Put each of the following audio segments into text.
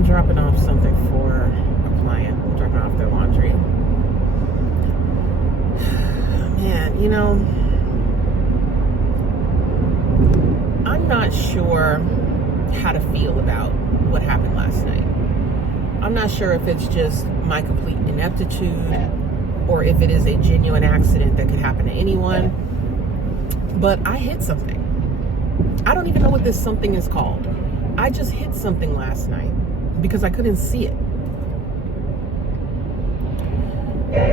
I'm dropping off something for a client. I'm dropping off their laundry. Man, you know, I'm not sure how to feel about what happened last night. I'm not sure if it's just my complete ineptitude or if it is a genuine accident that could happen to anyone. But I hit something. I don't even know what this something is called. I just hit something last night because I couldn't see it.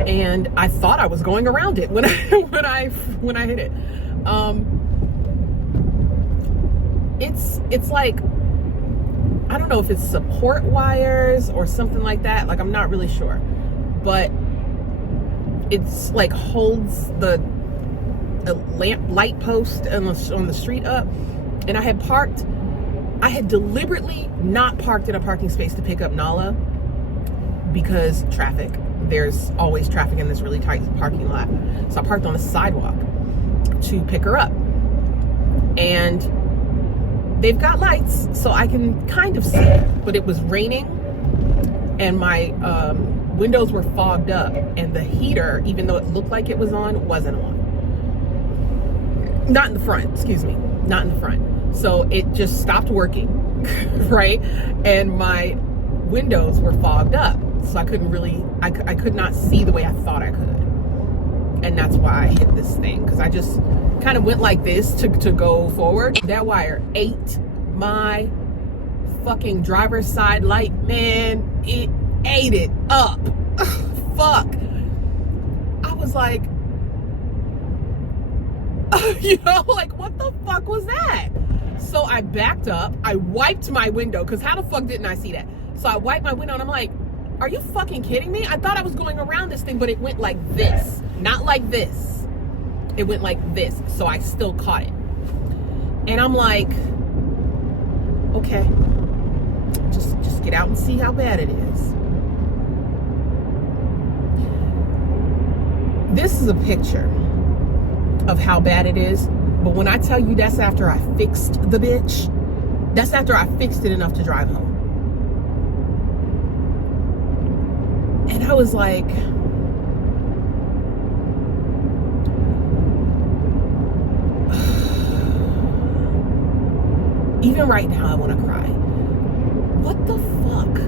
And I thought I was going around it when I hit it. It's like, I don't know if it's support wires or something like that. Like, I'm not really sure, but it's like holds the light post on the street up. And I had deliberately not parked in a parking space to pick up Nala because traffic. There's always traffic in this really tight parking lot. So I parked on the sidewalk to pick her up. And they've got lights, so I can kind of see. But it was raining, and my windows were fogged up. And the heater, even though it looked like it was on, wasn't on. Not in the front, excuse me. Not in the front. So it just stopped working, right? And my windows were fogged up. So I couldn't really, I could not see the way I thought I could. And that's why I hit this thing. Because I just kind of went like this to go forward. That wire ate my fucking driver's side light, man. It ate it up. Fuck. I was like, you know, like, what the fuck was that? So I backed up. I wiped my window, because how the fuck didn't I see that? So I wiped my window, and I'm like, are you fucking kidding me? I thought I was going around this thing, but it went like this. Not like this. It went like this. So I still caught it. And I'm like, okay, just get out and see how bad it is. This is a picture of how bad it is. But when I tell you that's after I fixed the bitch, that's after I fixed it enough to drive home. And I was like, even right now I want to cry. What the fuck?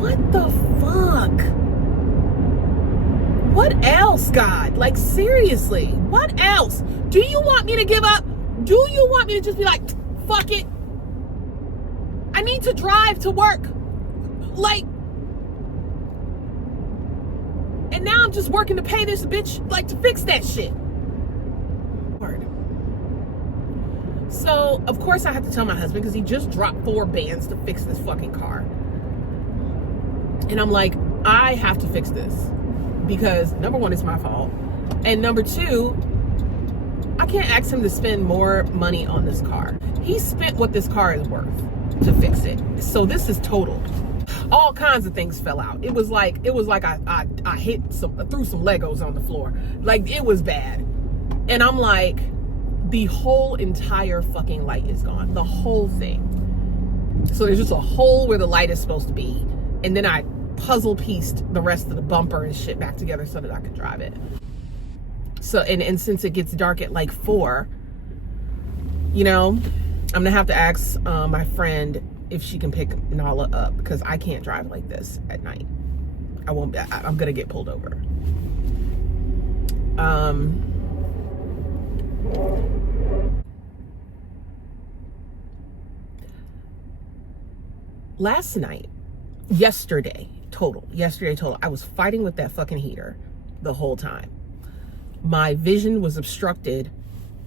What the fuck? What else, God? Like, seriously, what else? Do you want me to give up? Do you want me to just be like, fuck it? I need to drive to work. Like, and now I'm just working to pay this bitch, like, to fix that shit. So, of course, I have to tell my husband, because he just dropped 4 bands to fix this fucking car. And I'm like, I have to fix this. Because, number one, it's my fault. And number two, I can't ask him to spend more money on this car. He spent what this car is worth to fix it. So this is totaled. All kinds of things fell out. It was like I threw some Legos on the floor. Like, it was bad. And I'm like, the whole entire fucking light is gone. The whole thing. So there's just a hole where the light is supposed to be. And then I puzzle pieced the rest of the bumper and shit back together so that I could drive it. So, and since it gets dark at like 4, you know, I'm gonna have to ask my friend if she can pick Nala up, because I can't drive like this at night. I'm gonna get pulled over. Last night, yesterday total, I was fighting with that fucking heater the whole time. My vision was obstructed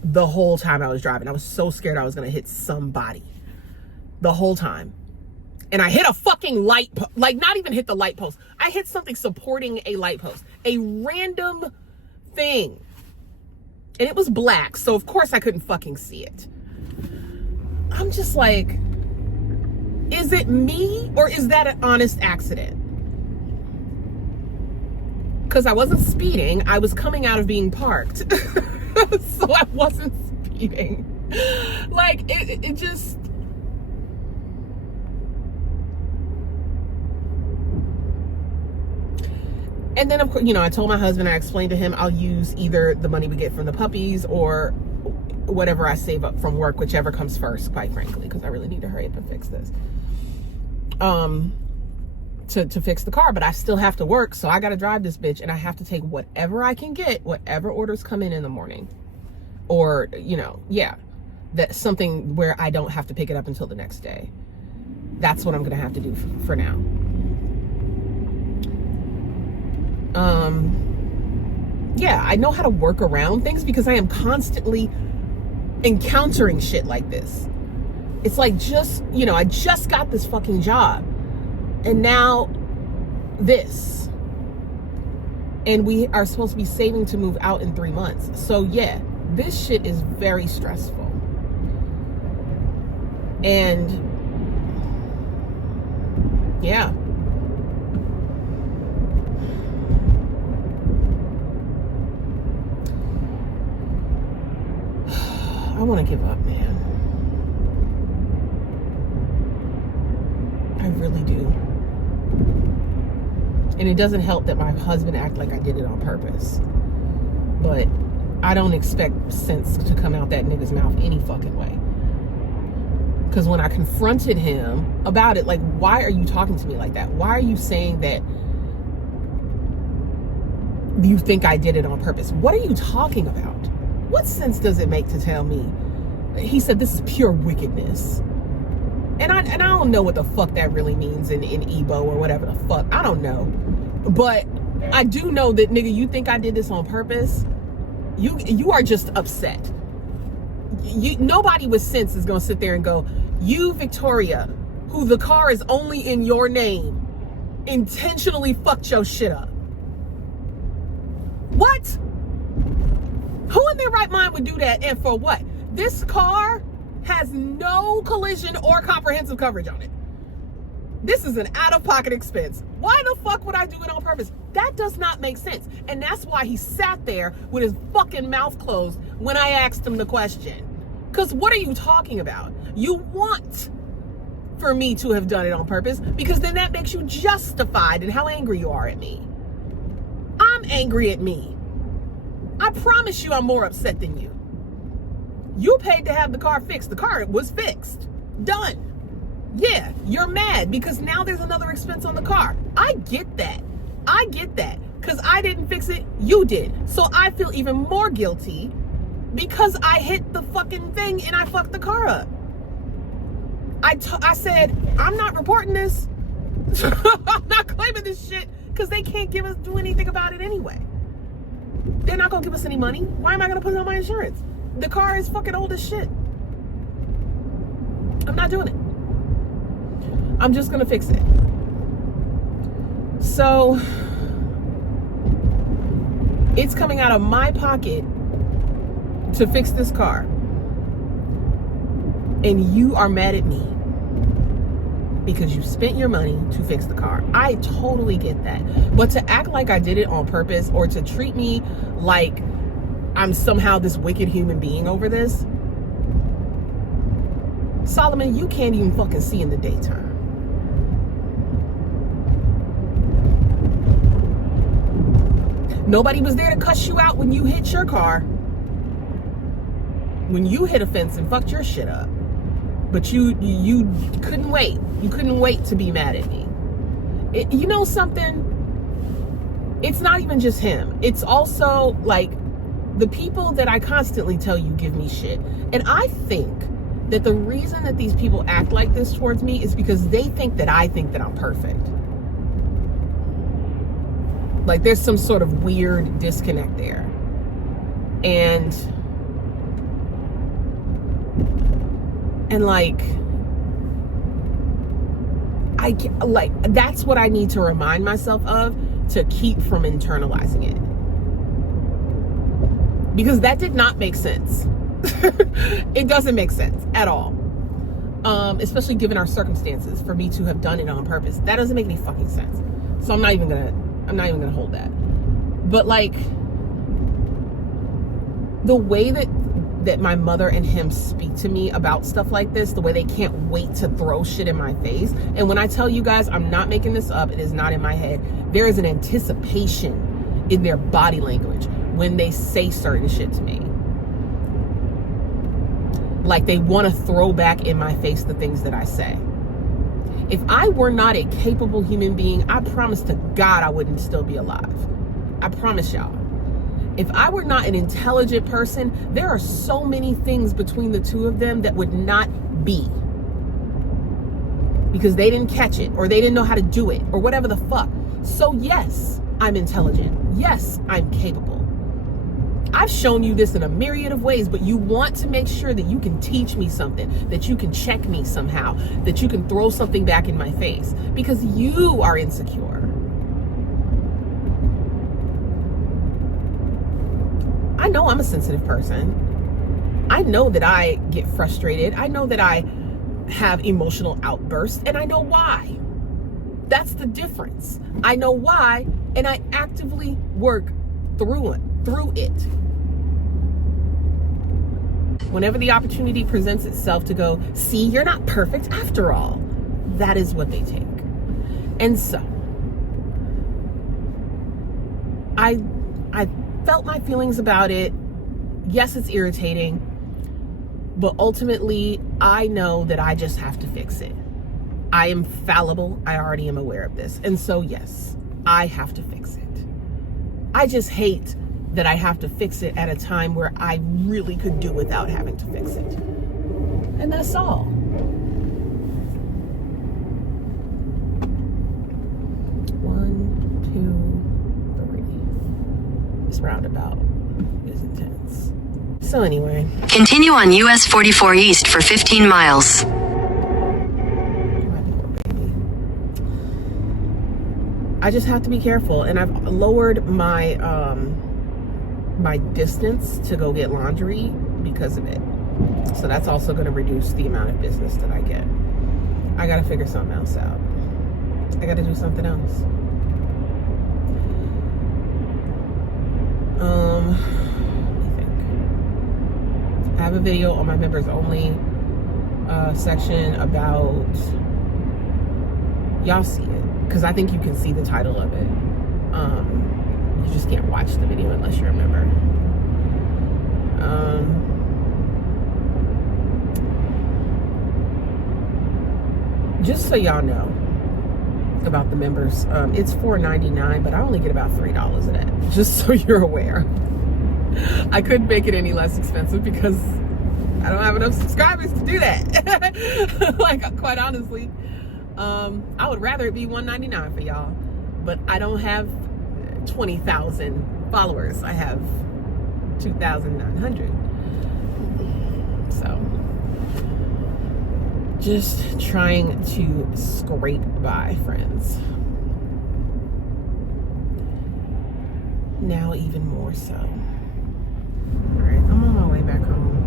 the whole time I was driving. I was so scared I was gonna hit somebody the whole time. And I hit a fucking light, like, not even hit the light post. I hit something supporting a light post, a random thing. And it was black, so of course I couldn't fucking see it. I'm just like, is it me, or is that an honest accident? Because I wasn't speeding, I was coming out of being parked. So I wasn't speeding. Like, it just, And then, of course, I told my husband, I explained to him, I'll use either the money we get from the puppies or whatever I save up from work, whichever comes first, quite frankly, because I really need to hurry up and fix this. To fix the car, but I still have to work, so I got to drive this bitch, and I have to take whatever I can get, whatever orders come in the morning, or, that's something where I don't have to pick it up until the next day. That's what I'm going to have to do for now. I know how to work around things because I am constantly encountering shit like this. It's like I just got this fucking job, and now this, and we are supposed to be saving to move out in 3 months. So yeah, this shit is very stressful. And yeah, I want to give up, man. I really do. And it doesn't help that my husband acted like I did it on purpose. But I don't expect sense to come out that nigga's mouth any fucking way. Because when I confronted him about it, like, why are you talking to me like that? Why are you saying that you think I did it on purpose? What are you talking about? What sense does it make to tell me? He said, this is pure wickedness. And I don't know what the fuck that really means in Igbo or whatever the fuck. I don't know. But I do know that, nigga, you think I did this on purpose? You are just upset. Nobody with sense is going to sit there and go, you, Victoria, who the car is only in your name, intentionally fucked your shit up. What? Who in their right mind would do that, and for what? This car has no collision or comprehensive coverage on it. This is an out-of-pocket expense. Why the fuck would I do it on purpose? That does not make sense. And that's why he sat there with his fucking mouth closed when I asked him the question. Because what are you talking about? You want for me to have done it on purpose, because then that makes you justified in how angry you are at me. I'm angry at me. I promise you I'm more upset than you. You paid to have the car fixed. The car was fixed. Done. Yeah, you're mad because now there's another expense on the car. I get that. Because I didn't fix it, you did. So I feel even more guilty because I hit the fucking thing and I fucked the car up. I said, I'm not reporting this. I'm not claiming this shit because they can't do anything about it anyway. They're not gonna give us any money. Why am I gonna put it on my insurance? The car is fucking old as shit. I'm not doing it. I'm just gonna fix it. So it's coming out of my pocket to fix this car. And you are mad at me because you spent your money to fix the car. I totally get that. But to act like I did it on purpose, or to treat me like I'm somehow this wicked human being over this, Solomon, you can't even fucking see in the daytime. Nobody was there to cuss you out when you hit your car. When you hit a fence and fucked your shit up. But you couldn't wait. You couldn't wait to be mad at me. You know something? It's not even just him. It's also like the people that I constantly tell you give me shit. And I think that the reason that these people act like this towards me is because they think that I think that I'm perfect. Like there's some sort of weird disconnect there. And like that's what I need to remind myself of to keep from internalizing it, because that did not make sense. It doesn't make sense at all, especially given our circumstances, for me to have done it on purpose. That doesn't make any fucking sense. So I'm not even gonna hold that. But like the way that that my mother and him speak to me about stuff like this, the way they can't wait to throw shit in my face. And when I tell you guys, I'm not making this up, it is not in my head. There is an anticipation in their body language when they say certain shit to me. Like they want to throw back in my face the things that I say. If I were not a capable human being, I promise to God I wouldn't still be alive. I promise y'all. If I were not an intelligent person, there are so many things between the two of them that would not be. Because they didn't catch it, or they didn't know how to do it, or whatever the fuck. So yes, I'm intelligent. Yes, I'm capable. I've shown you this in a myriad of ways, but you want to make sure that you can teach me something, that you can check me somehow, that you can throw something back in my face, because you are insecure. I know I'm a sensitive person. I know that I get frustrated. I know that I have emotional outbursts, and I know why. That's the difference. I know why, and I actively work through it. Whenever the opportunity presents itself to go, see, you're not perfect after all. That is what they take. And so, I felt my feelings about it. Yes, it's irritating, but ultimately, I know that I just have to fix it. I am fallible. I already am aware of this. And so, yes, I have to fix it. I just hate that I have to fix it at a time where I really could do without having to fix it. And that's all. One, two, three. This roundabout is intense. So anyway. Continue on US 44 East for 15 miles. I just have to be careful, and I've lowered my my distance to go get laundry because of it. So that's also going to reduce the amount of business that I get. I got to figure something else out. I got to do something else. Let me think. I have a video on my members only section about, y'all see it, because I think you can see the title of it. You just can't watch the video unless you're a member. Just so y'all know about the members, it's $4.99, but I only get about $3 of that. Just so you're aware. I couldn't make it any less expensive because I don't have enough subscribers to do that. Like, quite honestly, I would rather it be $1.99 for y'all, but I don't have 20,000 followers. I have 2,900. So just trying to scrape by, friends. Now even more so. All right, I'm on my way back home.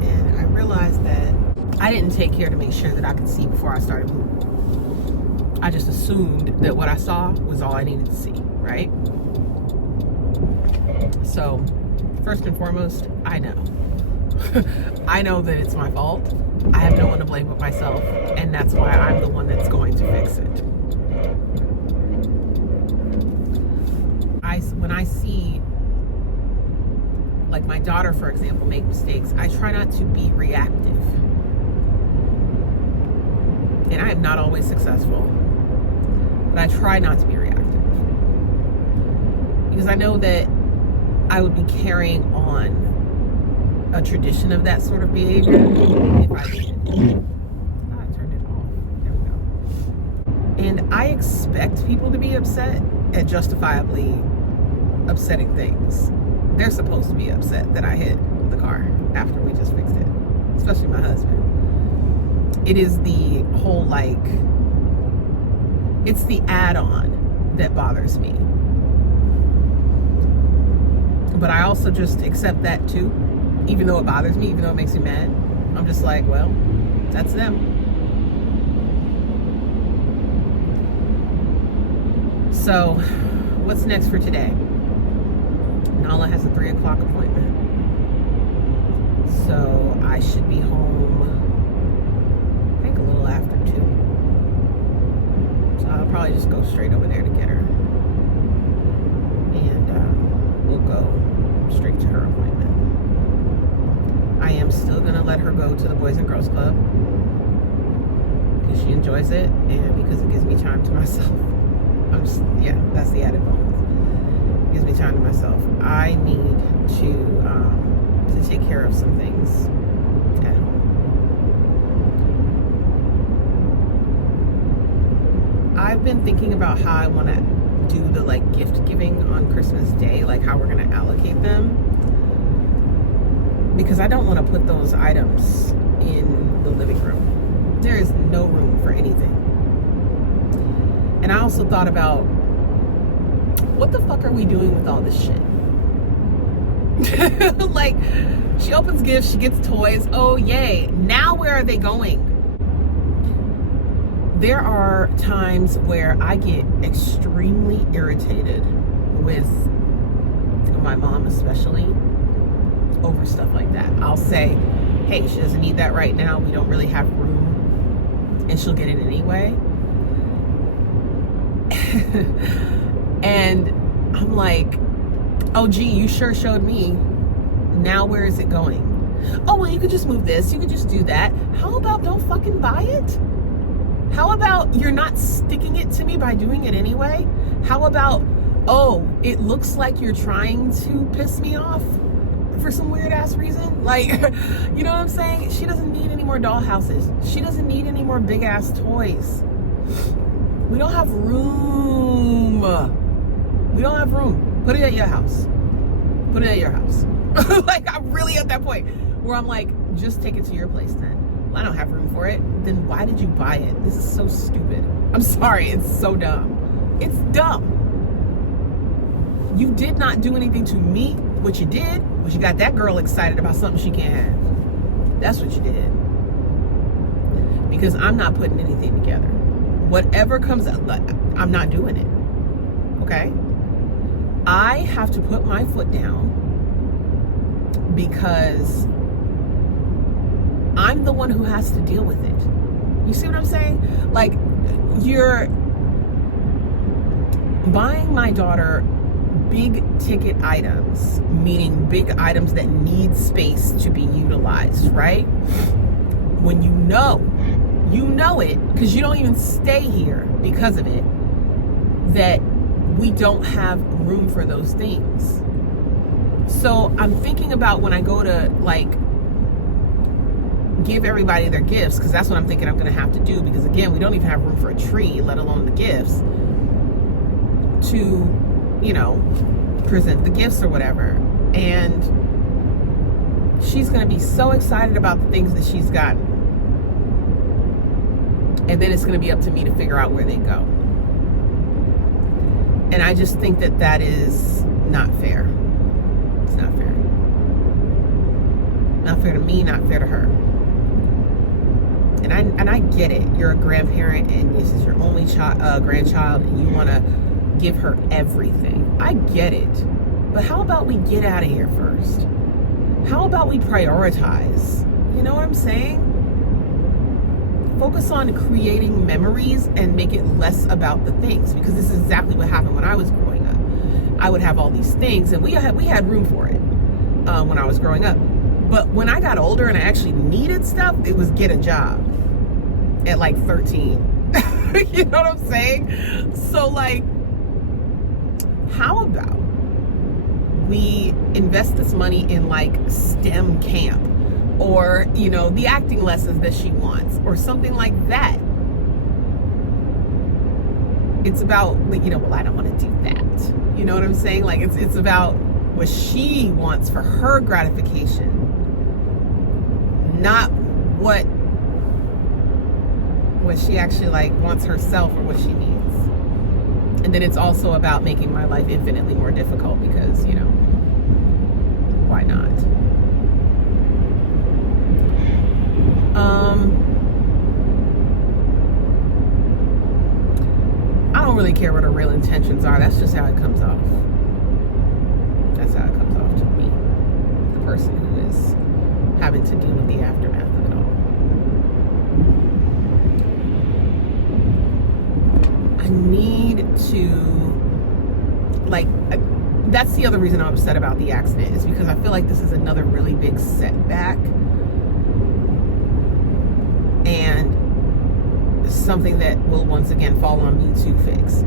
And I realized that I didn't take care to make sure that I could see before I started moving. I just assumed that what I saw was all I needed to see, right? So, first and foremost, I know. I know that it's my fault. I have no one to blame but myself, and that's why I'm the one that's going to fix it. When I see, like my daughter, for example, make mistakes, I try not to be reactive. And I am not always successful, but I try not to be reactive. Because I know that I would be carrying on a tradition of that sort of behavior if I didn't. I turned it off. There we go. And I expect people to be upset at justifiably upsetting things. They're supposed to be upset that I hit the car after we just fixed it, especially my husband. It is the whole, like, it's the add-on that bothers me. But I also just accept that too, even though it bothers me, even though it makes me mad. I'm just like, well, that's them. So, what's next for today? Nala has a 3 o'clock appointment. So, I should be home, I think a little after 2. So, I'll probably just go straight over there to get her. And we'll go straight to her appointment. I am still going to let her go to the Boys and Girls Club because she enjoys it and because it gives me time to myself. That's the added bonus. It gives me time to myself. I need to take care of some things at home. I've been thinking about how I want to do the gift giving on Christmas Day, how we're going to allocate them, because I don't want to put those items in the living room. There is no room for anything. And I also thought about, what the fuck are we doing with all this shit? She opens gifts, she gets toys, oh yay. Now where are they going? There are times where I get extremely irritated with my mom, especially, over stuff like that. I'll say, hey, she doesn't need that right now. We don't really have room. And she'll get it anyway. And I'm like, oh, gee, you sure showed me. Now where is it going? Oh, well, you could just move this. You could just do that. How about don't fucking buy it? How about you're not sticking it to me by doing it anyway? How about, oh, it looks like you're trying to piss me off for some weird ass reason? You know what I'm saying? She doesn't need any more dollhouses. She doesn't need any more big ass toys. We don't have room. We don't have room. Put it at your house. Put it at your house. I'm really at that point where I'm like, just take it to your place then. Well, I don't have room for it. Then why did you buy it? This is so stupid. I'm sorry. It's so dumb. It's dumb. You did not do anything to me. What you did was you got that girl excited about something she can't have. That's what you did. Because I'm not putting anything together. Whatever comes up, I'm not doing it. Okay? I have to put my foot down because I'm the one who has to deal with it. You see what I'm saying? You're buying my daughter big ticket items, meaning big items that need space to be utilized, right? When you know it, because you don't even stay here because of it, that we don't have room for those things. So I'm thinking about when I go to give everybody their gifts, because that's what I'm thinking I'm going to have to do, because again, we don't even have room for a tree, let alone the gifts, to present the gifts or whatever. And she's going to be so excited about the things that she's gotten. And then it's going to be up to me to figure out where they go. And I just think that is not fair. It's not fair. Not fair to me, not fair to her. And I get it. You're a grandparent and this is your only grandchild and you want to give her everything. I get it. But how about we get out of here first? How about we prioritize? You know what I'm saying? Focus on creating memories and make it less about the things, because this is exactly what happened when I was growing up. I would have all these things and we had room for it when I was growing up. But when I got older and I actually needed stuff, it was get a job at 13. You know what I'm saying? So how about we invest this money in STEM camp, or the acting lessons that she wants, or something like that. It's about well, I don't want to do that. You know what I'm saying? It's about what she wants for her gratification, not what she actually wants herself or what she needs. And then it's also about making my life infinitely more difficult because, why not? I don't don't really care what her real intentions are. That's just how it comes off. That's how it comes off to me, the person who is having to deal with the aftermath of it all. I need to, like, that's the other reason I'm upset about the accident, is because I feel like this is another really big setback and something that will once again fall on me to fix.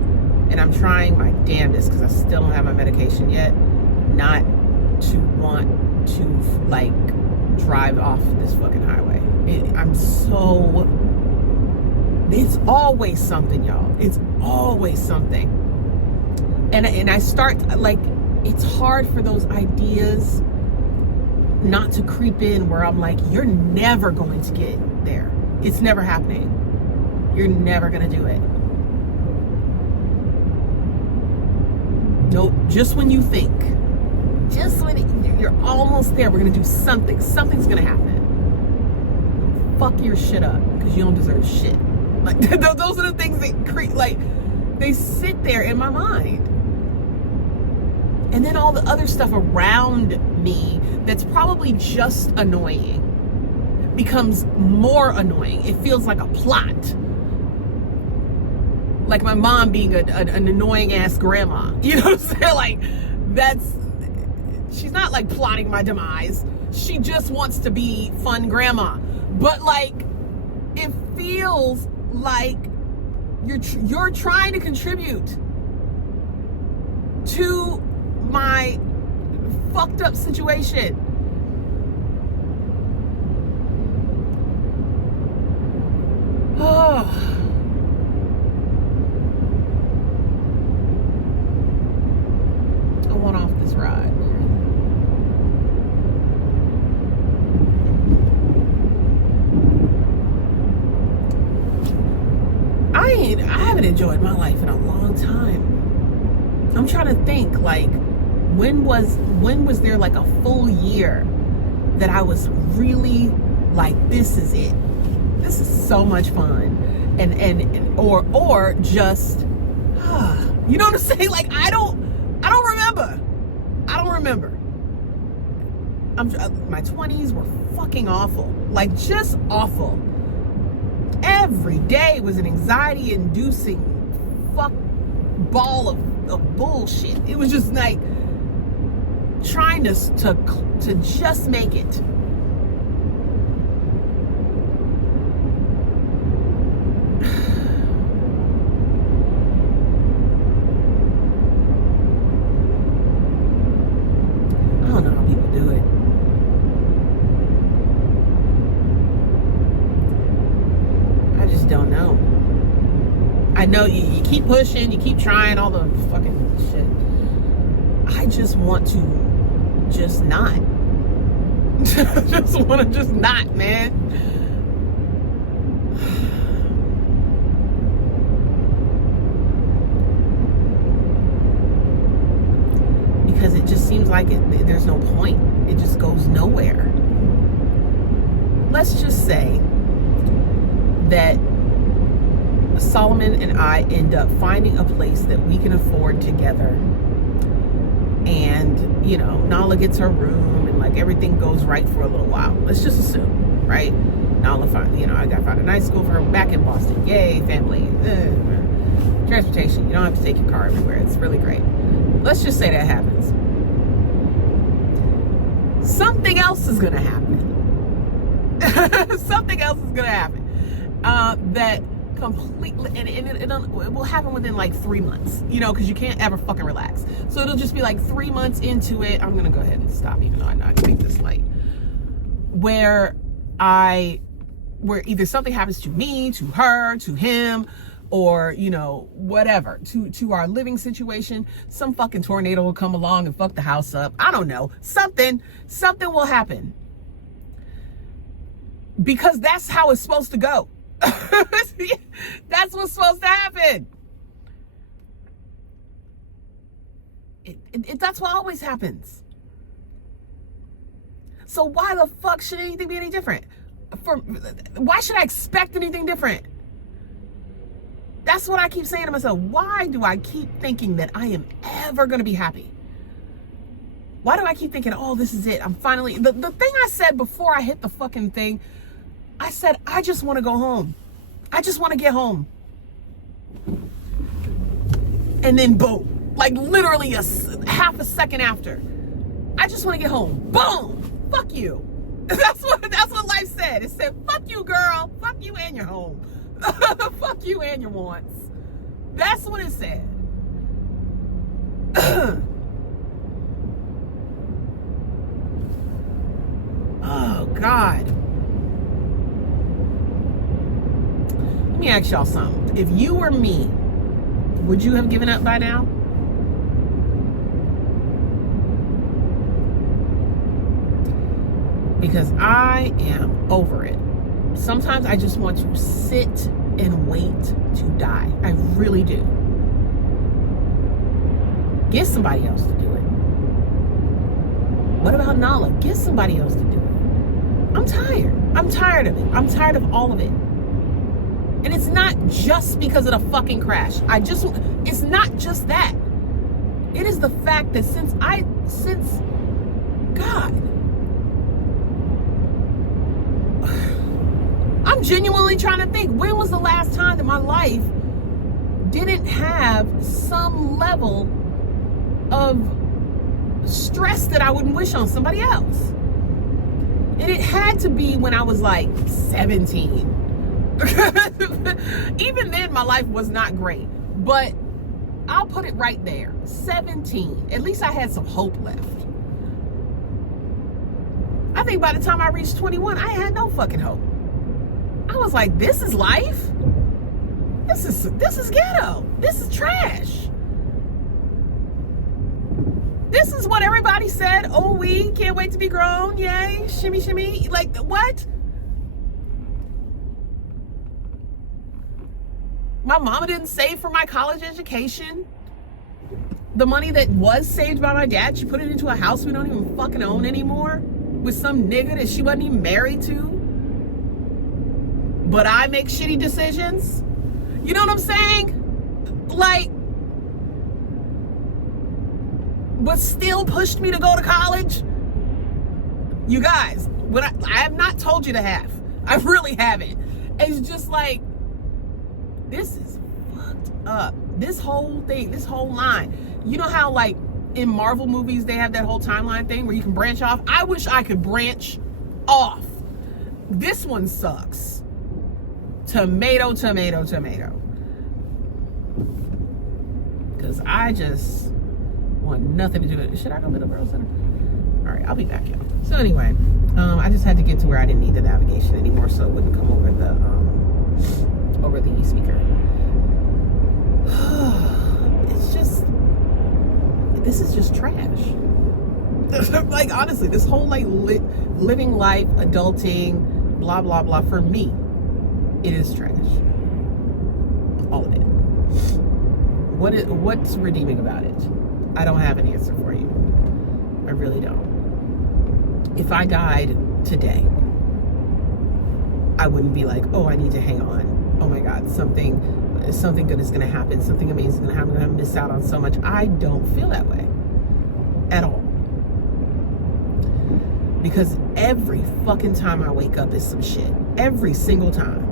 And I'm trying my damnedest, because I still don't have my medication yet, not to want to like drive off this fucking highway. It's always something, y'all. It's always something. And I start, like, it's hard for those ideas not to creep in where I'm like, you're never going to get there. It's never happening. You're never going to do it. Nope. Just when you think, just when you're almost there, we're going to do something. Something's going to happen. Fuck your shit up, because you don't deserve shit. Like, those are the things that creep, like, they sit there in my mind. And then all the other stuff around me that's probably just annoying becomes more annoying. It feels like a plot. Like my mom being an annoying ass grandma. You know what I'm saying? Like, she's not like plotting my demise. She just wants to be fun grandma. But like, it feels like you're trying to contribute to my fucked up situation. Oh. I want off this ride. I haven't enjoyed my life in a long time. I'm trying to think, like, when was there like a full year that I was really like, this is it. This is so much fun. Or just, you know what I'm saying? Like, I don't remember. My 20s were fucking awful. Like, just awful. Every day was an anxiety-inducing fuck ball of bullshit. It was just like trying to just make it. I don't know how people do it. I just don't know. I know you keep pushing, you keep trying all the fucking shit. I just want to just not. Just want to just not, man. Because it just seems like there's no point. It just goes nowhere. Let's just say that Solomon and I end up finding a place that we can afford together. And, you know, Nala gets her room and like everything goes right for a little while. Let's just assume, right? Nala found a nice school for her back in Boston. Yay, family. Transportation. You don't have to take your car everywhere. It's really great. Let's just say that happens. Something else is going to happen. Something else is going to happen. That completely, and it will happen within like 3 months, you know, because you can't ever fucking relax. So it'll just be like 3 months into it. I'm gonna go ahead and stop, even though I know I can make this light. Where either something happens to me, to her, to him, or, you know, whatever, to our living situation. Some fucking tornado will come along and fuck the house up. I don't know. Something will happen. Because that's how it's supposed to go. That's what's supposed to happen. That's what always happens. So why the fuck should anything be any different? Why should I expect anything different? That's what I keep saying to myself. Why do I keep thinking that I am ever going to be happy? Why do I keep thinking, oh, this is it? I'm finally... The thing I said before I hit the fucking thing, I said, I just want to go home. I just want to get home. And then boom. Like literally half a second after. I just want to get home. Boom. Fuck you. That's what life said. It said, fuck you, girl. Fuck you and your home. Fuck you and your wants. That's what it said. Oh, God. Let me ask y'all something. If you were me, would you have given up by now? Because I am over it. Sometimes I just want to sit and wait to die. I really do. Get somebody else to do it. What about Nala? Get somebody else to do it. I'm tired. I'm tired of it. I'm tired of all of it. And it's not just because of the fucking crash. It's not just that. It is the fact that since God, I'm genuinely trying to think, when was the last time that my life didn't have some level of stress that I wouldn't wish on somebody else? And it had to be when I was like 17. Even then, my life was not great. But I'll put it right there. 17. At least I had some hope left. I think by the time I reached 21, I had no fucking hope. I was like, this is life? This is ghetto. This is trash. This is what everybody said. Oh, we can't wait to be grown. Yay. Shimmy, shimmy. Like, what? My mama didn't save for my college education. The money that was saved by my dad, she put it into a house we don't even fucking own anymore with some nigga that she wasn't even married to. But I make shitty decisions. You know what I'm saying? Like, but still pushed me to go to college. You guys, when I have not told you to have. I really haven't. It's just like, this is fucked up. This whole thing, this whole line. You know how like in Marvel movies they have that whole timeline thing where you can branch off? I wish I could branch off. This one sucks. Tomato, tomato, tomato. Because I just want nothing to do with it. Should I go to the Borough Center? All right, I'll be back, y'all. So anyway, I just had to get to where I didn't need the navigation anymore, so it wouldn't come over the speaker. It's just, this is just trash. Like, honestly, this whole like living life, adulting, blah blah blah, for me, it is trash. All of it. What's redeeming about it? I don't have an answer for you. I really don't. If I died today, I wouldn't be like, oh, I need to hang on. Oh my God, something good is gonna happen. Something amazing is gonna happen. I'm gonna miss out on so much. I don't feel that way at all. Because every fucking time I wake up is some shit. Every single time.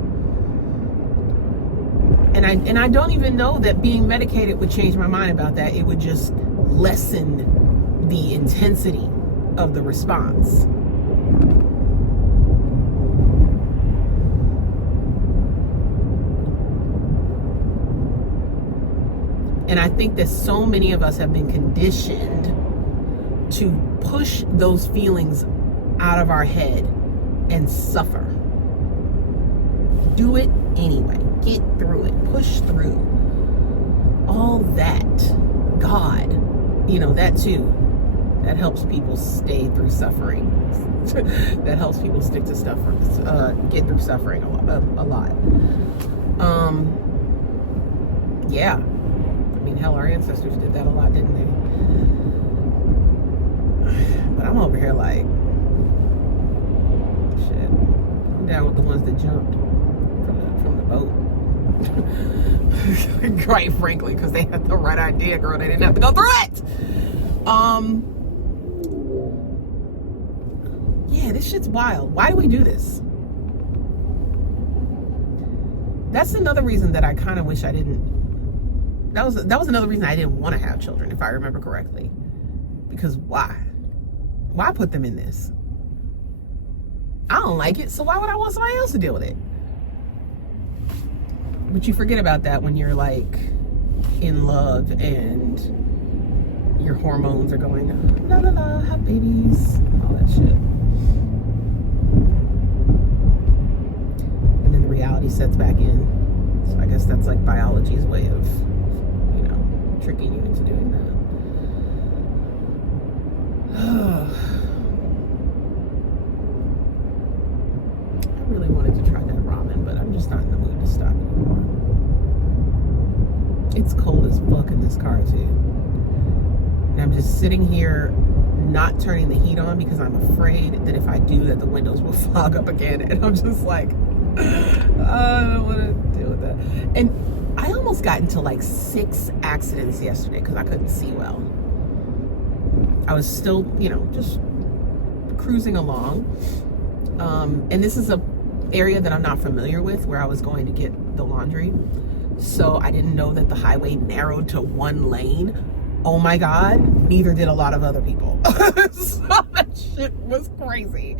And I don't even know that being medicated would change my mind about that. It would just lessen the intensity of the response. And I think that so many of us have been conditioned to push those feelings out of our head and suffer. Do it anyway. Get through it. Push through. All that. God, you know, that too. That helps people stay through suffering. That helps people stick to stuff, get through suffering a lot. Yeah. I mean, hell, our ancestors did that a lot, didn't they? But I'm over here like, shit. I'm down with the ones that jumped from the boat. Quite frankly, because they had the right idea, girl. They didn't have to go through it. Yeah, this shit's wild. Why do we do this? That's another reason that I kind of wish I didn't. That was another reason I didn't want to have children, if I remember correctly. Because why? Why put them in this? I don't like it, so why would I want somebody else to deal with it? But you forget about that when you're like in love and your hormones are going, la la la, have babies, all that shit. And then reality sets back in. So I guess that's like biology's way of, you know, tricking you into doing that. I really wanted to try that ramen, but I'm just not in the mood to stop anymore. It's cold as fuck in this car too. And I'm just sitting here not turning the heat on because I'm afraid that if I do that the windows will fog up again. And I'm just like, I don't want to deal with that. And I almost got into like 6 accidents yesterday because I couldn't see well. I was still, you know, just cruising along. And this is a area that I'm not familiar with, where I was going to get the laundry. So I didn't know that the highway narrowed to 1 lane. Oh my God, neither did a lot of other people. So that shit was crazy.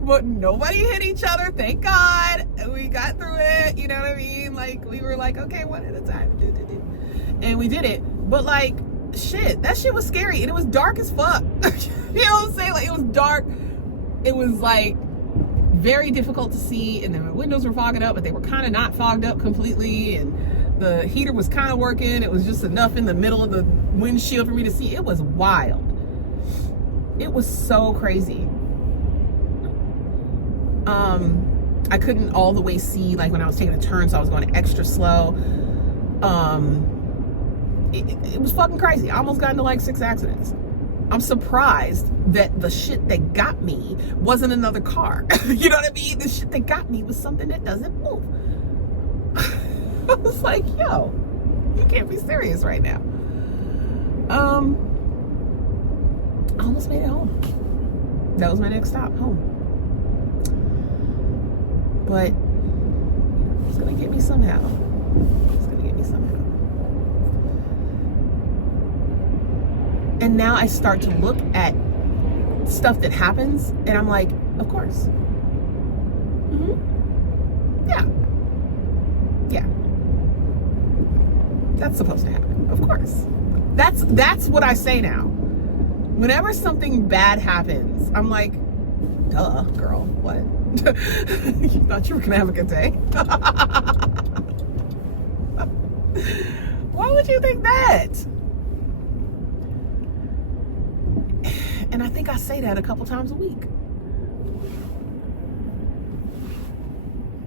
But nobody hit each other, thank God. We got through it, you know what I mean? Like, we were like, okay, one at a time. And we did it. But like, shit, that shit was scary. And it was dark as fuck. You know what I'm saying? Like, it was dark. It was like very difficult to see, and the windows were fogging up, but they were kind of not fogged up completely, and the heater was kind of working. It was just enough in the middle of the windshield for me to see. It was wild. It was so crazy. I couldn't all the way see, like when I was taking a turn, so I was going extra slow. It was fucking crazy. I almost got into like 6 accidents. I'm surprised that the shit that got me wasn't another car. You know what I mean? The shit that got me was something that doesn't move. I was like, yo, you can't be serious right now. I almost made it home. That was my next stop, home. But it's gonna get me somehow. It's gonna get me somehow. And now I start to look at stuff that happens, and I'm like, of course. Yeah. Yeah. That's supposed to happen. Of course. That's what I say now. Whenever something bad happens, I'm like, duh, girl, what? You thought you were gonna have a good day? Why would you think that? And I think I say that a couple times a week.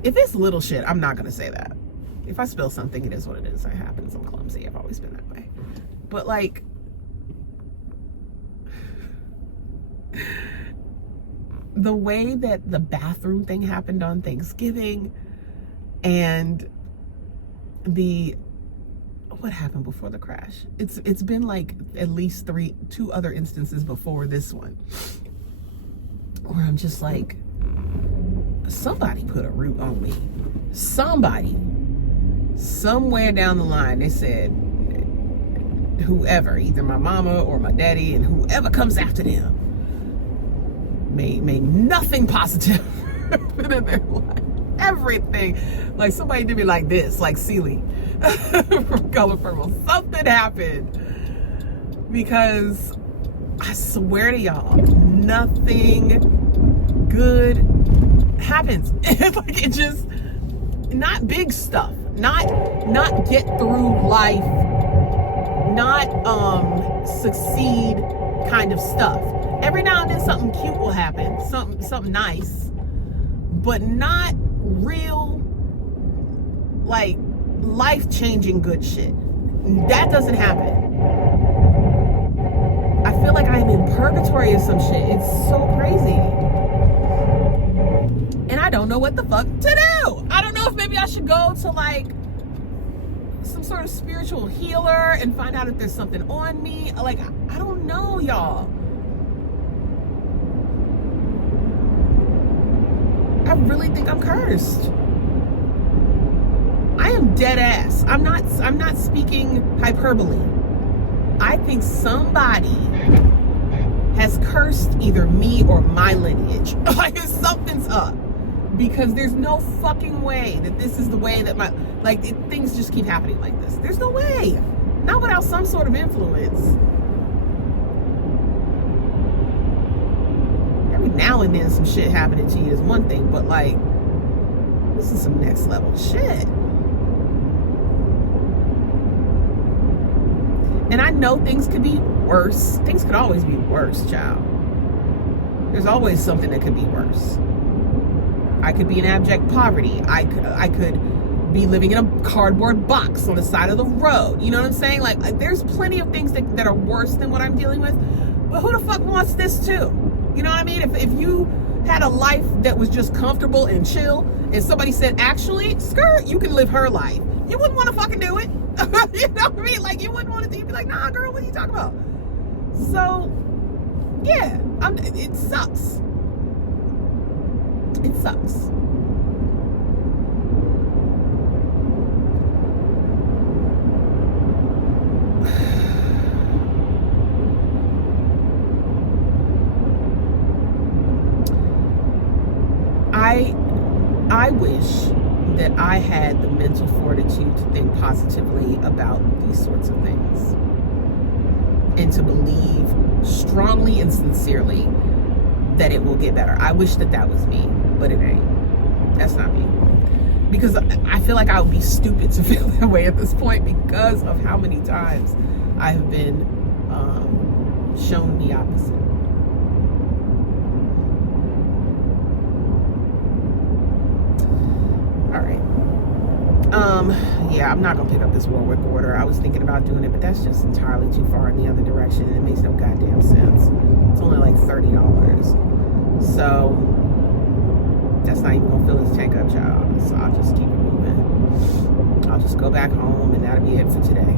If it's little shit, I'm not gonna say that. If I spill something, it is what it is. It happens. I'm clumsy. I've always been that way. But like, the way that the bathroom thing happened on Thanksgiving, and what happened before the crash? It's been like at least 2 other instances before this one, where I'm just like, somebody put a root on me. Somebody, somewhere down the line, they said, whoever, either my mama or my daddy, and whoever comes after them, may nothing positive happen in their life. Everything. Like, somebody did me like this, like Celie from Color Purple. Something happened. Because I swear to y'all, nothing good happens. Like, it just, not big stuff, not get through life, not succeed kind of stuff. Every now and then something cute will happen, something nice, but not real, like, life-changing good shit. That doesn't happen. I feel like I'm in purgatory or some shit. It's so crazy. And I don't know what the fuck to do. I don't know if maybe I should go to like some sort of spiritual healer and find out if there's something on me. Like, I don't know, y'all. I really think I'm cursed. I am dead ass. I'm not speaking hyperbole. I think somebody has cursed either me or my lineage. Like, something's up. Because there's no fucking way that this is the way that things just keep happening like this. There's no way. Not without some sort of influence. Every now and then some shit happening to you is one thing, but like, this is some next level shit. And I know things could be worse. Things could always be worse, child. There's always something that could be worse. I could be in abject poverty. I could be living in a cardboard box on the side of the road. You know what I'm saying? Like, there's plenty of things that are worse than what I'm dealing with. But who the fuck wants this too? You know what I mean? If you had a life that was just comfortable and chill, and somebody said, actually, skirt, you can live her life, you wouldn't want to fucking do it. You know what I mean? Like, you wouldn't want to do it. You'd be like, nah, girl, what are you talking about? So, yeah, it sucks. It sucks. I wish that I had the mental fortitude to think positively about these sorts of things and to believe strongly and sincerely that it will get better. I wish that was me, but it ain't. That's not me. Because I feel like I would be stupid to feel that way at this point because of how many times I have been shown the opposite. All right. Yeah, I'm not gonna pick up this Warwick order. I was thinking about doing it, but that's just entirely too far in the other direction, and it makes no goddamn sense. It's only like $30. So that's not even gonna fill this tank up, child. So I'll just keep it moving. I'll just go back home, and that'll be it for today.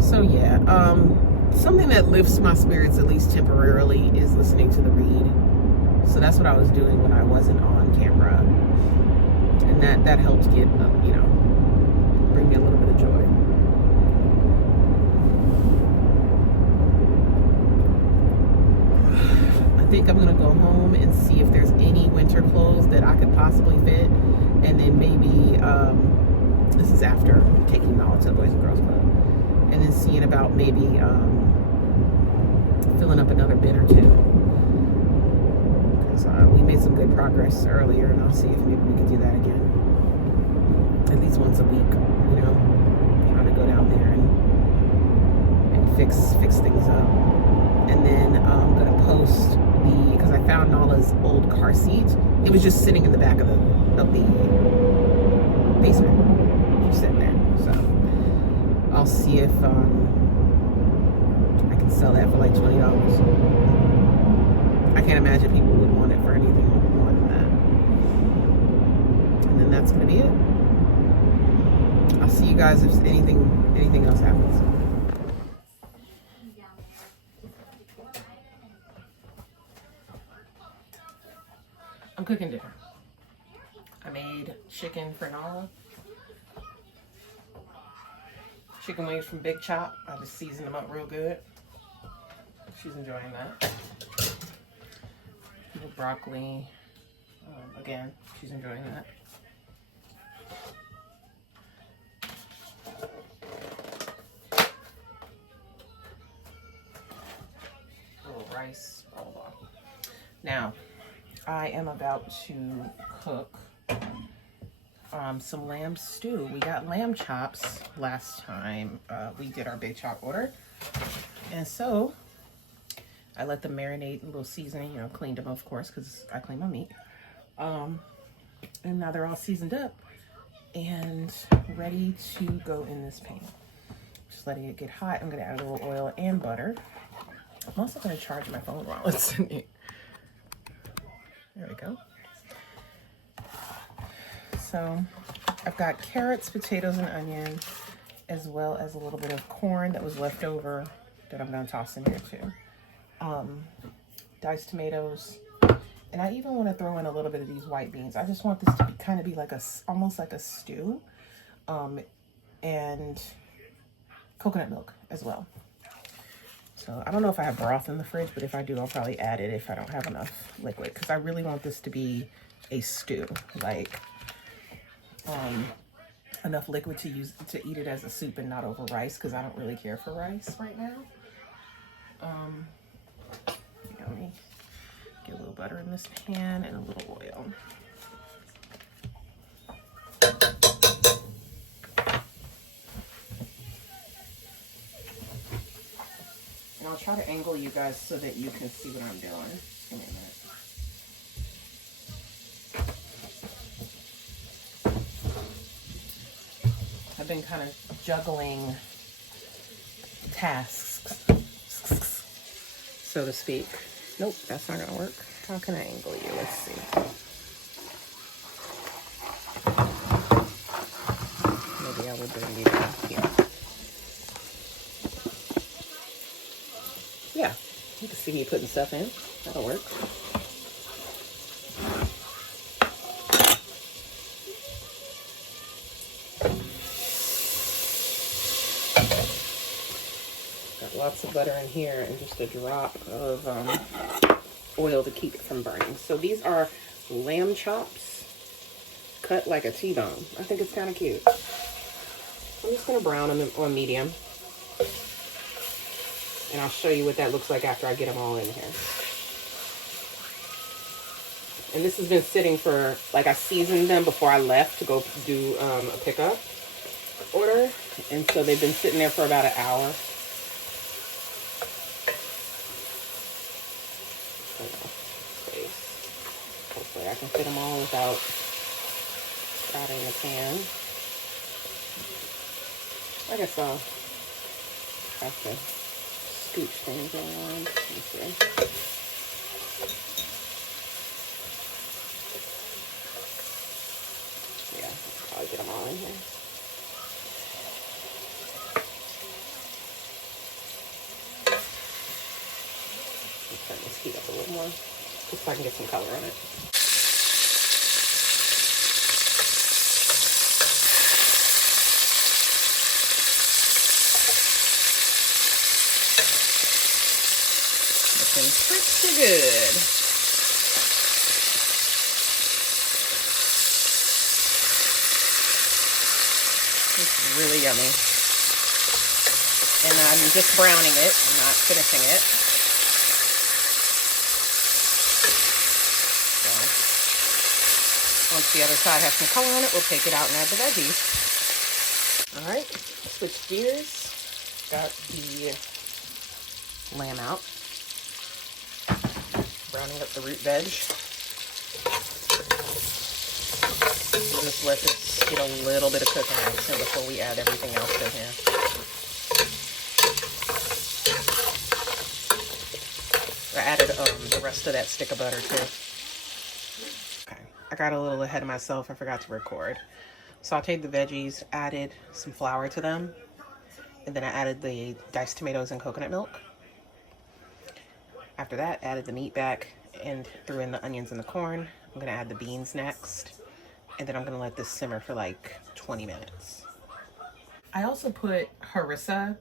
So yeah, something that lifts my spirits, at least temporarily, is listening to the read. So that's what I was doing when I wasn't on camera, and that helped get, bring me a little bit of joy. I think I'm gonna go home and see if there's any winter clothes that I could possibly fit, and then maybe this is after taking Nala to the Boys and Girls Club, and then seeing about maybe filling up another bin or two. Because we made some good progress earlier, and I'll see if maybe we can do that again. At least once a week, trying to go down there and fix things up. And then I'm gonna post because I found Nala's old car seat. It was just sitting in the back of the basement, just sitting there. So I'll see if I can sell that for like $20. I can't imagine people would want it for anything more than that. And then that's gonna be it. I'll see you guys if anything else happens. I'm cooking dinner. I made chicken for Nala. Chicken wings from Big Chop. I just seasoned them up real good. She's enjoying that. With broccoli. Again, she's enjoying that. A little rice, blah, blah, blah. Now, I am about to cook some lamb stew. We got lamb chops last time we did our Big Chop order. And so I let them marinate, a little seasoning, cleaned them, of course, because I clean my meat. And now they're all seasoned up and ready to go in this pan. Just letting it get hot. I'm going to add a little oil and butter. I'm also going to charge my phone while it's in it. There we go. So I've got carrots, potatoes, and onion, as well as a little bit of corn that was left over that I'm gonna toss in here too. Diced tomatoes, and I even want to throw in a little bit of these white beans. I just want this to kind of be like almost like a stew, and coconut milk as well. So I don't know if I have broth in the fridge, but if I do, I'll probably add it if I don't have enough liquid, because I really want this to be a stew, like enough liquid to eat it as a soup and not over rice, because I don't really care for rice right now. Let me get a little butter in this pan and a little oil. And I'll try to angle you guys so that you can see what I'm doing. Just give me a minute. I've been kind of juggling tasks, so to speak. Nope, that's not gonna work. How can I angle you? Let's see. Maybe I will bring you down here. Yeah, you can see me putting stuff in. That'll work. Got lots of butter in here and just a drop of oil to keep it from burning. So these are lamb chops cut like a T-bone. I think it's kind of cute. I'm just gonna brown them on medium, and I'll show you what that looks like after I get them all in here. And this has been sitting for, like, I seasoned them before I left to go do a pickup order, and so they've been sitting there for about an hour. Hopefully I can fit them all without crowding the pan. I guess I'll have to scooch things around. Let me see. Yeah, I'll probably get them all in here. Let's turn this heat up a little more, just so I can get some color on it. Looking pretty good. It's really yummy. And I'm just browning it, I'm not finishing it. So, once the other side has some color on it, we'll take it out and add the veggies. Alright, switch gears. Got the lamb out. Browning up the root veg. We'll just let this get a little bit of cooking action before we add everything else in here. I added the rest of that stick of butter too. Okay, I got a little ahead of myself and forgot to record. Sauteed the veggies, added some flour to them, and then I added the diced tomatoes and coconut milk. After that, added the meat back and threw in the onions and the corn. I'm gonna add the beans next, and then I'm gonna let this simmer for like 20 minutes. I also put harissa,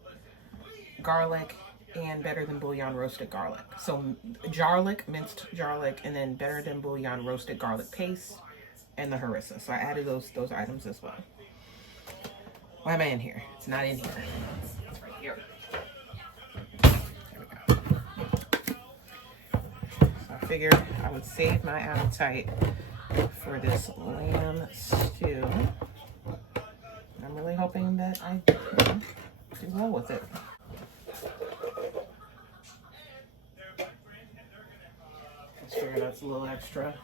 garlic, and better than bouillon roasted garlic. So garlic, minced garlic, and then better than bouillon roasted garlic paste, and the harissa. So I added those items as well. Why am I in here? It's not in here. It's right here. I figured I would save my appetite for this lamb stew. I'm really hoping that I do well with it. Let's figure that's a little extra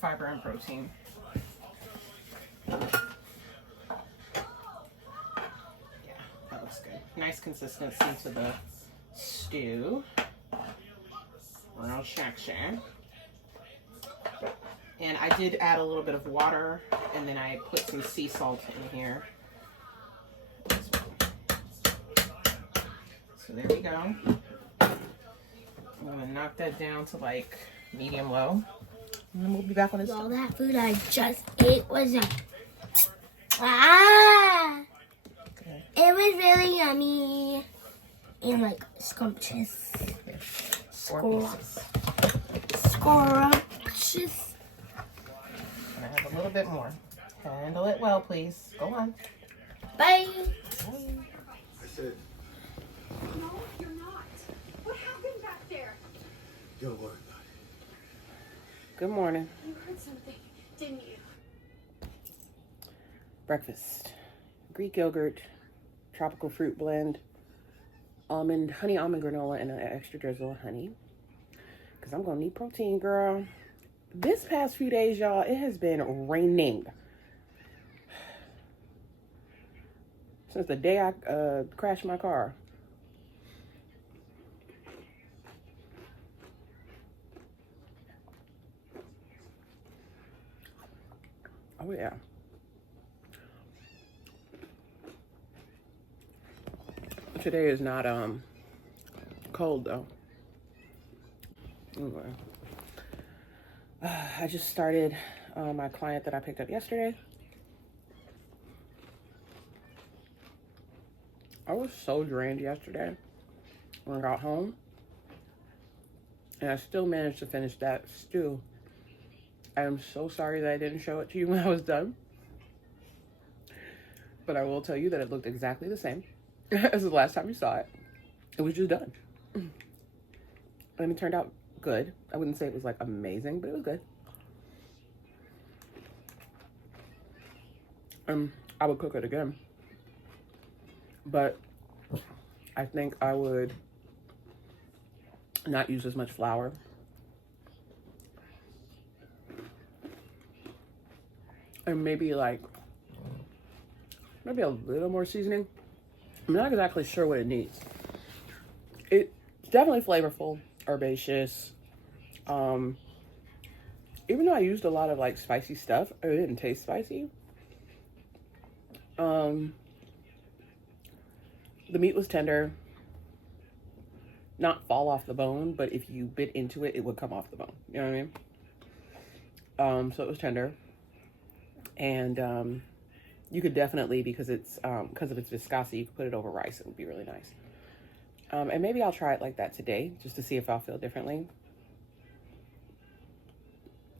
fiber and protein. Yeah, that looks good. Nice consistency to the stew. Real shack. And I did add a little bit of water, and then I put some sea salt in here. So there we go. I'm gonna knock that down to like medium low. And then we'll be back on this. All that food I just ate was it was really yummy and like scrumptious. Scrumptious. And I have a little bit more. Handle it well, please. Go on. Bye. I said, No, you're not. What happened back there? don't worry about it. Good morning. You heard something, didn't you? Breakfast. Greek yogurt, tropical fruit blend, honey almond granola, and an extra drizzle of honey. Because I'm going to need protein, girl. This past few days, y'all, it has been raining. Since the day I crashed my car. Oh, yeah. Today is not cold though. Anyway, I just started my client that I picked up yesterday. I was so drained yesterday when I got home, and I still managed to finish that stew. I am so sorry that I didn't show it to you when I was done, but I will tell you that it looked exactly the same as the last time you saw it. It was just done. And it turned out good. I wouldn't say it was like amazing, but it was good. I would cook it again. But I think I would not use as much flour. And maybe a little more seasoning. I'm not exactly sure what it needs. It's definitely flavorful, herbaceous. Even though I used a lot of like spicy stuff, it didn't taste spicy. The meat was tender. Not fall off the bone, but if you bit into it, it would come off the bone. You know what I mean? So it was tender. And you could definitely, because of its viscosity, you could put it over rice. It would be really nice. And maybe I'll try it like that today, just to see if I'll feel differently.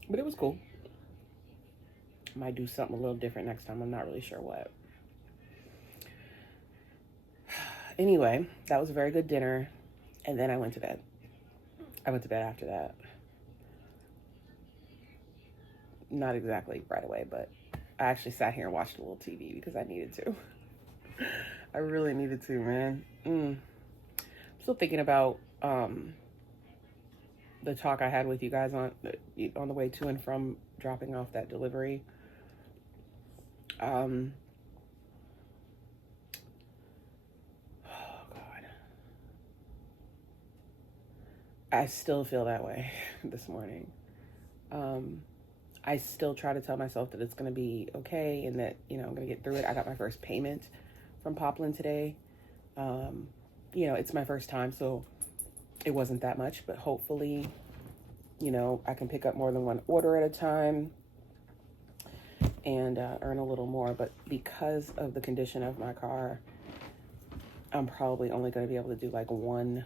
But it was cool. Might do something a little different next time. I'm not really sure what. Anyway, that was a very good dinner. And then I went to bed. I went to bed after that. Not exactly right away, but I actually sat here and watched a little TV because I needed to. I really needed to, man. I'm still thinking about the talk I had with you guys on the way to and from dropping off that delivery. Oh God. I still feel that way this morning. I still try to tell myself that it's going to be okay and that, I'm going to get through it. I got my first payment from Poplin today. It's my first time, so it wasn't that much, but hopefully, I can pick up more than one order at a time and earn a little more. But because of the condition of my car, I'm probably only going to be able to do like 1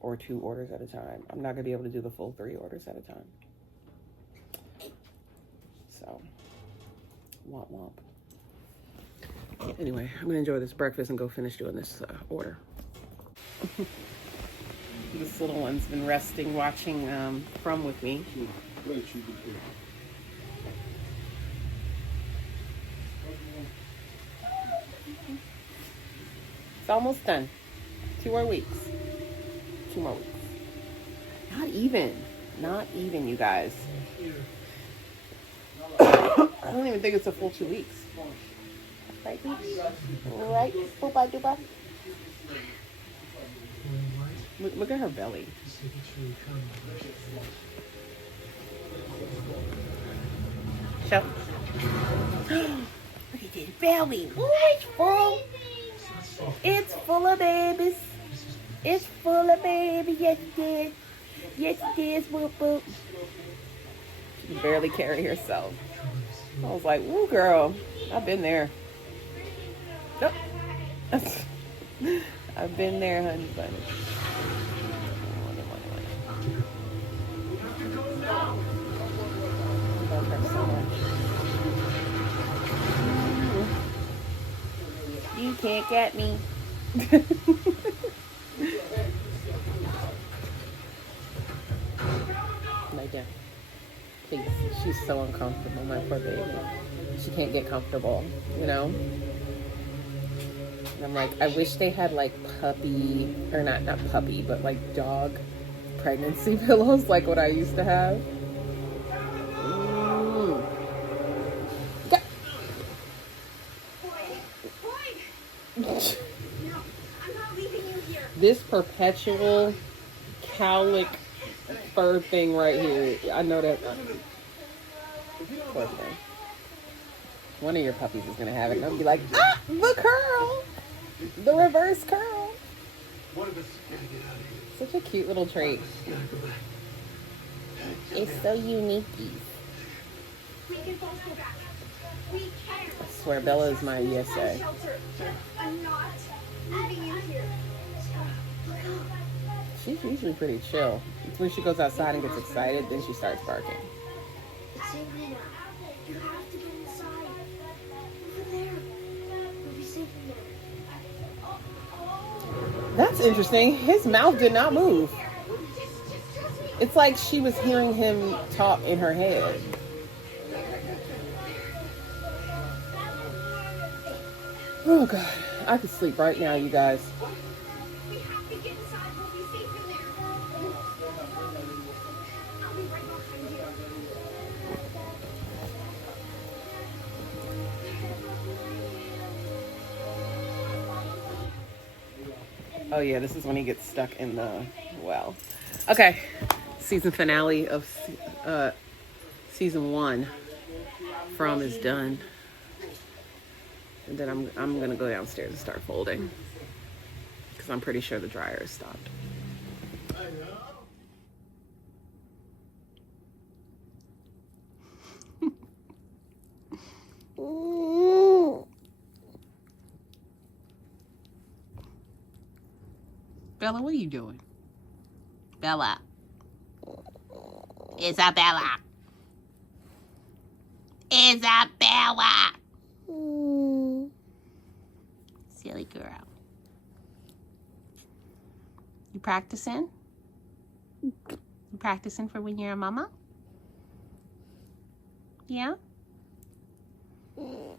or 2 orders at a time. I'm not going to be able to do the full 3 orders at a time. So, womp womp. Anyway, I'm gonna enjoy this breakfast and go finish doing this order. This little one's been resting, watching From with me. It's almost done. 2 more weeks. 2 more weeks. Not even, you guys. I don't even think it's a full 2 weeks. Right, Beach? Right, Booba Dooba? Look at her belly. Show. Look at this belly. Ooh, it's full. It's full of babies. It's full of babies. Yes, it is. Yes, it is. Boop, boop. She can barely carry herself. I was like, ooh, girl. I've been there. Nope. I've been there, honey bunny. I love her so much. You can't get me. My dear. Please. She's so uncomfortable, my poor baby. She can't get comfortable, you know? And I'm like, I wish they had like puppy, or not puppy, but like dog pregnancy pillows like what I used to have. This perpetual cowlick fur thing right here. I know that. Poor thing. One of your puppies is going to have it. And I'll be like, ah, the curl. The reverse curl. One of us is gonna get out of here. Such a cute little trait. Gotta go back. It's so unique. We can both go back. We can. I swear Bella is my ESA. Shelter. I'm not leaving you here. She's usually pretty chill. It's when she goes outside and gets excited, then she starts barking. It's evening now. You have to go inside. Over there. We'll be safe in there. That's interesting. His mouth did not move. It's like she was hearing him talk in her head. Oh God, I could sleep right now, you guys. We have to get inside. We'll be safe in there. I'll be right behind you. Oh yeah, this is when he gets stuck in the well. Okay, season finale of season 1 from is done, and then I'm gonna go downstairs and start folding because I'm pretty sure the dryer is stopped. Bella, what are you doing? Bella. Isabella. Isabella. Silly girl. You practicing? You practicing for when you're a mama? Yeah? You're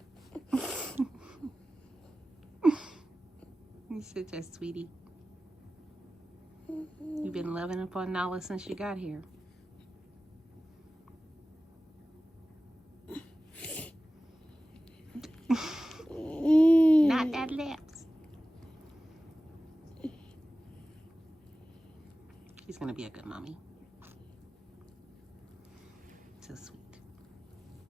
such a sweetie. You've been loving upon Nala since you got here. Not that lips. She's gonna be a good mommy. So sweet.